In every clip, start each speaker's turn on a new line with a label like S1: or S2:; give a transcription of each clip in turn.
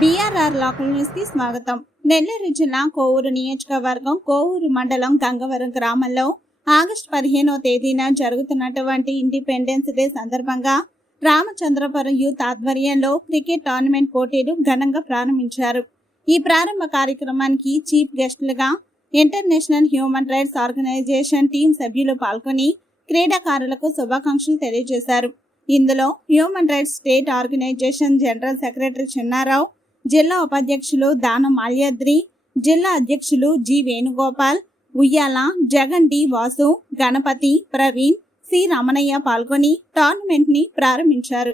S1: BRR local న్యూస్కి స్వాగతం. నెల్లూరు జిల్లా కోవూరు నియోజకవర్గం కోవూరు మండలం గంగవరం గ్రామంలో ఆగస్టు పదిహేనో తేదీన జరుగుతున్నటువంటి ఇండిపెండెన్స్ డే సందర్భంగా రామచంద్రపురం యూత్ ఆధ్వర్యంలో క్రికెట్ టోర్నమెంట్ పోటీలు ఘనంగా ప్రారంభించారు. ఈ ప్రారంభ కార్యక్రమానికి chief గెస్టులుగా international human rights organization team సభ్యులు పాల్గొని క్రీడాకారులకు శుభాకాంక్షలు తెలియజేశారు. ఇందులో human rights state organization general secretary Chinnarao జిల్లా ఉపాధ్యక్షులు దానం మాల్యాద్రి జిల్లా అధ్యక్షులు G Venugopal Uyyala Jagan D Vasu Ganapathi Praveen C Ramanaiah పాల్గొని టోర్నమెంట్ని ప్రారంభించారు.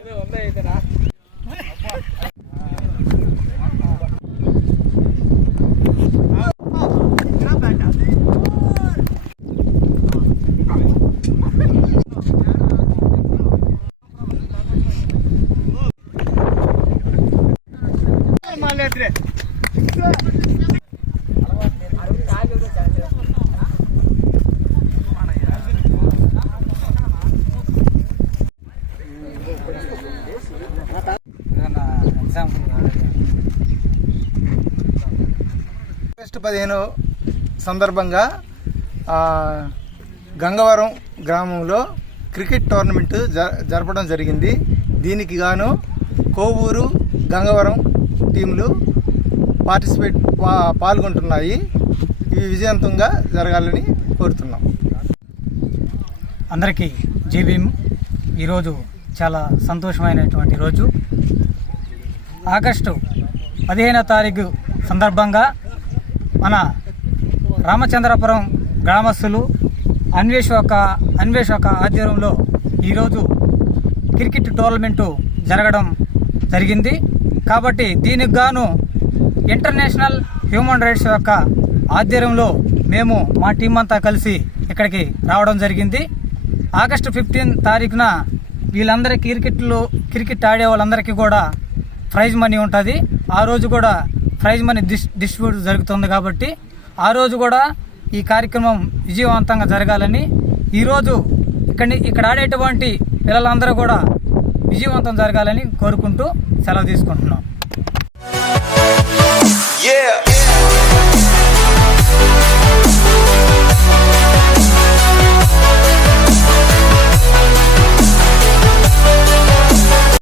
S2: ఏదన్నా
S3: ఆగస్టు పదిహేను సందర్భంగా గంగవరం గ్రామంలో క్రికెట్ టోర్నమెంట్ జరపడం జరిగింది. దీనికి గాను కోవూరు గంగవరం టీంలు పార్టిసిపేట్ పాల్గొంటున్నాయి. ఇవి విజయవంతంగా జరగాలని కోరుతున్నాం.
S2: అందరికీ జీబీఎం ఈరోజు చాలా సంతోషమైనటువంటి రోజు. ఆగస్టు పదిహేనో తారీఖు సందర్భంగా మన రామచంద్రపురం గ్రామస్తులు అన్వేషక అన్వేషక ఆధ్వర్యంలో ఈరోజు క్రికెట్ టోర్నమెంటు జరగడం జరిగింది. కాబట్టి దీనికి గాను ఇంటర్నేషనల్ హ్యూమన్ రైట్స్ యొక్క ఆధ్వర్యంలో మేము మా టీం అంతా కలిసి ఇక్కడికి రావడం జరిగింది. ఆగస్టు ఫిఫ్టీన్ తారీఖున వీళ్ళందరి క్రికెట్లో క్రికెట్ ఆడే వాళ్ళందరికీ కూడా ప్రైజ్ మనీ ఉంటుంది. ఆ రోజు కూడా ప్రైజ్ మనీ డిస్ డిస్ట్రిబ్యూట్ జరుగుతుంది కాబట్టి ఆ రోజు కూడా ఈ కార్యక్రమం విజయవంతంగా జరగాలని ఈరోజు ఇక్కడ ఇక్కడ ఆడేటువంటి పిల్లలందరూ కూడా విజయవంతం జరగాలని కోరుకుంటూ సెలవు తీసుకుంటున్నాం.